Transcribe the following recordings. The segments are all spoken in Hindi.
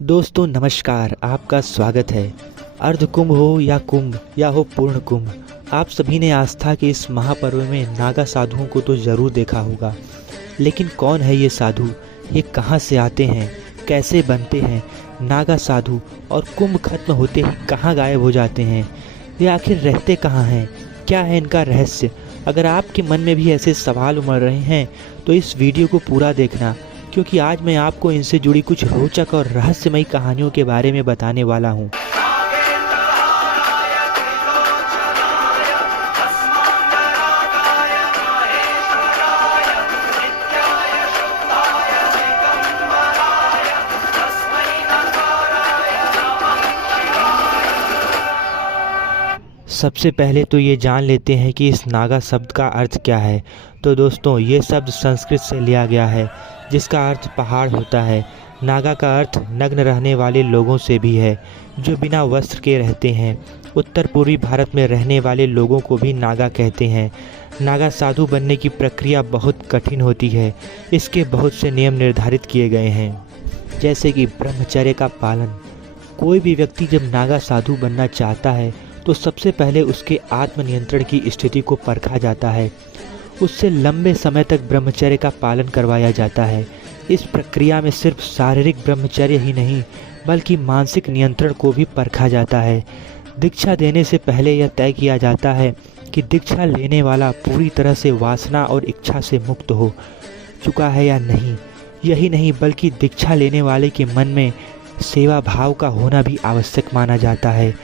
दोस्तों नमस्कार, आपका स्वागत है। अर्ध कुंभ हो या कुंभ या हो पूर्ण कुंभ, आप सभी ने आस्था के इस महापर्व में नागा साधुओं को तो ज़रूर देखा होगा। लेकिन कौन है ये साधु, ये कहाँ से आते हैं, कैसे बनते हैं नागा साधु, और कुंभ खत्म होते ही कहाँ गायब हो जाते हैं, ये आखिर रहते कहाँ हैं, क्या है इनका रहस्य। अगर आपके मन में भी ऐसे सवाल उमड़ रहे हैं तो इस वीडियो को पूरा देखना, क्योंकि आज मैं आपको इनसे जुड़ी कुछ रोचक और रहस्यमयी कहानियों के बारे में बताने वाला हूँ। सबसे पहले तो ये जान लेते हैं कि इस नागा शब्द का अर्थ क्या है। तो दोस्तों, ये शब्द संस्कृत से लिया गया है, जिसका अर्थ पहाड़ होता है। नागा का अर्थ नग्न रहने वाले लोगों से भी है, जो बिना वस्त्र के रहते हैं। उत्तर पूर्वी भारत में रहने वाले लोगों को भी नागा कहते हैं। नागा साधु बनने की प्रक्रिया बहुत कठिन होती है। इसके बहुत से नियम निर्धारित किए गए हैं, जैसे कि ब्रह्मचर्य का पालन। कोई भी व्यक्ति जब नागा साधु बनना चाहता है तो सबसे पहले उसके आत्मनियंत्रण की स्थिति को परखा जाता है। उससे लंबे समय तक ब्रह्मचर्य का पालन करवाया जाता है। इस प्रक्रिया में सिर्फ शारीरिक ब्रह्मचर्य ही नहीं, बल्कि मानसिक नियंत्रण को भी परखा जाता है। दीक्षा देने से पहले यह तय किया जाता है कि दीक्षा लेने वाला पूरी तरह से वासना और इच्छा से मुक्त हो चुका है या नहीं। यही नहीं, बल्कि दीक्षा लेने वाले के मन में सेवा भाव का होना भी आवश्यक माना जाता है।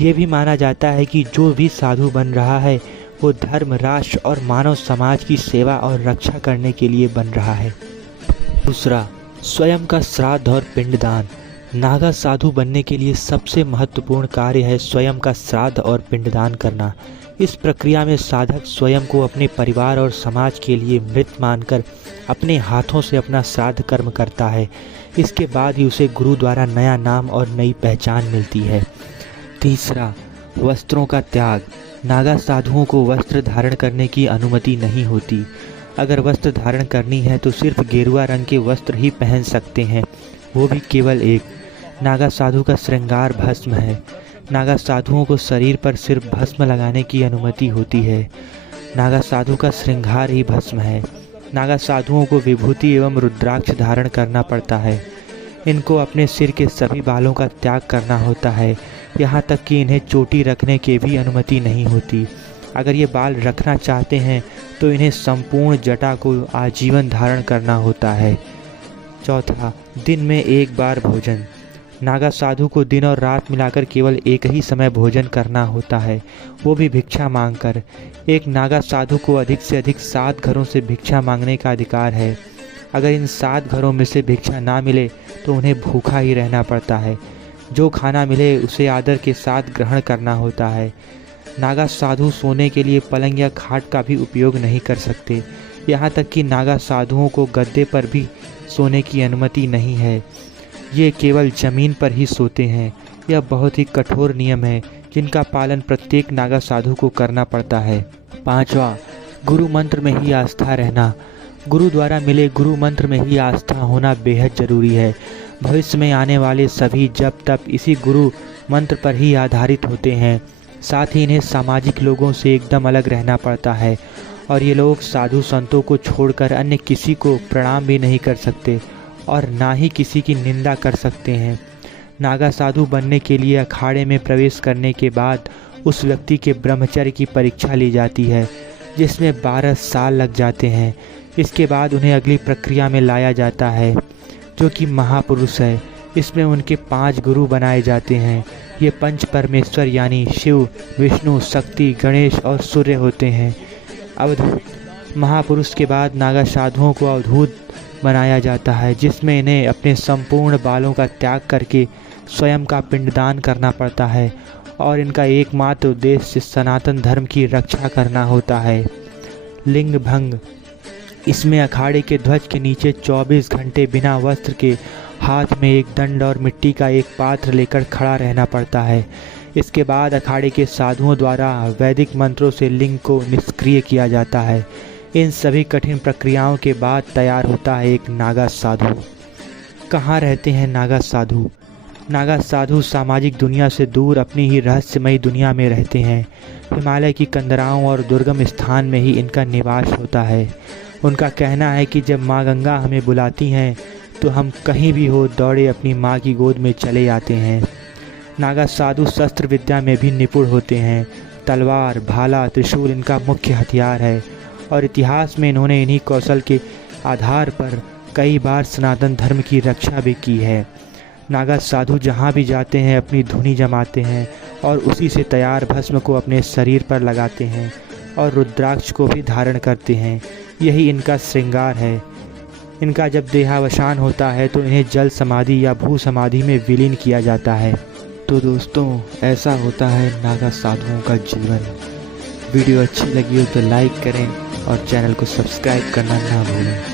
ये भी माना जाता है कि जो भी साधु बन रहा है वो धर्म, राष्ट्र और मानव समाज की सेवा और रक्षा करने के लिए बन रहा है। दूसरा, स्वयं का श्राद्ध और पिंडदान। नागा साधु बनने के लिए सबसे महत्वपूर्ण कार्य है स्वयं का श्राद्ध और पिंडदान करना। इस प्रक्रिया में साधक स्वयं को अपने परिवार और समाज के लिए मृत मानकर अपने हाथों से अपना श्राद्ध कर्म करता है। इसके बाद ही उसे गुरु द्वारा नया नाम और नई पहचान मिलती है। तीसरा, वस्त्रों का त्याग। नागा साधुओं को वस्त्र धारण करने की अनुमति नहीं होती। अगर वस्त्र धारण करनी है तो सिर्फ गेरुआ रंग के वस्त्र ही पहन सकते हैं, वो भी केवल एक। नागा साधु का श्रृंगार भस्म है। नागा साधुओं को शरीर पर सिर्फ भस्म लगाने की अनुमति होती है। नागा साधु का श्रृंगार ही भस्म है। नागा साधुओं को विभूति एवं रुद्राक्ष धारण करना पड़ता है। इनको अपने सिर के सभी बालों का त्याग करना होता है, यहाँ तक कि इन्हें चोटी रखने की भी अनुमति नहीं होती। अगर ये बाल रखना चाहते हैं तो इन्हें संपूर्ण जटा को आजीवन धारण करना होता है। चौथा, दिन में एक बार भोजन। नागा साधु को दिन और रात मिलाकर केवल एक ही समय भोजन करना होता है, वो भी भिक्षा मांगकर। एक नागा साधु को अधिक से अधिक 7 घरों से भिक्षा मांगने का अधिकार है। अगर इन 7 घरों में से भिक्षा ना मिले तो उन्हें भूखा ही रहना पड़ता है। जो खाना मिले उसे आदर के साथ ग्रहण करना होता है। नागा साधु सोने के लिए पलंग या खाट का भी उपयोग नहीं कर सकते। यहाँ तक कि नागा साधुओं को गद्दे पर भी सोने की अनुमति नहीं है। ये केवल ज़मीन पर ही सोते हैं। यह बहुत ही कठोर नियम है, जिनका पालन प्रत्येक नागा साधु को करना पड़ता है। पांचवा, गुरु मंत्र में ही आस्था रहना। गुरु द्वारा मिले गुरु मंत्र में ही आस्था होना बेहद ज़रूरी है। भविष्य में आने वाले सभी जप तप इसी गुरु मंत्र पर ही आधारित होते हैं। साथ ही इन्हें सामाजिक लोगों से एकदम अलग रहना पड़ता है, और ये लोग साधु संतों को छोड़कर अन्य किसी को प्रणाम भी नहीं कर सकते और ना ही किसी की निंदा कर सकते हैं। नागा साधु बनने के लिए अखाड़े में प्रवेश करने के बाद उस व्यक्ति के ब्रह्मचर्य की परीक्षा ली जाती है, जिसमें 12 साल लग जाते हैं। इसके बाद उन्हें अगली प्रक्रिया में लाया जाता है, जो कि महापुरुष है। इसमें उनके 5 गुरु बनाए जाते हैं। ये 5 परमेश्वर यानी शिव, विष्णु, शक्ति, गणेश और सूर्य होते हैं। अवधूत महापुरुष के बाद नागा साधुओं को अवधूत बनाया जाता है, जिसमें इन्हें अपने संपूर्ण बालों का त्याग करके स्वयं का पिंडदान करना पड़ता है, और इनका एकमात्र उद्देश्य सनातन धर्म की रक्षा करना होता है। लिंग भंग। इसमें अखाड़े के ध्वज के नीचे 24 घंटे बिना वस्त्र के हाथ में एक दंड और मिट्टी का एक पात्र लेकर खड़ा रहना पड़ता है। इसके बाद अखाड़े के साधुओं द्वारा वैदिक मंत्रों से लिंग को निष्क्रिय किया जाता है। इन सभी कठिन प्रक्रियाओं के बाद तैयार होता है एक नागा साधु। कहाँ रहते हैं नागा साधु? नागा साधु सामाजिक दुनिया से दूर अपनी ही रहस्यमयी दुनिया में रहते हैं। हिमालय की कंदराओं और दुर्गम स्थान में ही इनका निवास होता है। उनका कहना है कि जब माँ गंगा हमें बुलाती हैं तो हम कहीं भी हो दौड़े अपनी माँ की गोद में चले आते हैं। नागा साधु शस्त्र विद्या में भी निपुण होते हैं। तलवार, भाला, त्रिशूल इनका मुख्य हथियार है और इतिहास में इन्होंने इन्हीं कौशल के आधार पर कई बार सनातन धर्म की रक्षा भी की है। नागा साधु जहाँ भी जाते हैं अपनी धुनी जमाते हैं और उसी से तैयार भस्म को अपने शरीर पर लगाते हैं और रुद्राक्ष को भी धारण करते हैं। यही इनका श्रृंगार है। इनका जब देहावसान होता है तो इन्हें जल समाधि या भू समाधि में विलीन किया जाता है। तो दोस्तों, ऐसा होता है नागा साधुओं का जीवन। वीडियो अच्छी लगी हो तो लाइक करें और चैनल को सब्सक्राइब करना ना भूलें।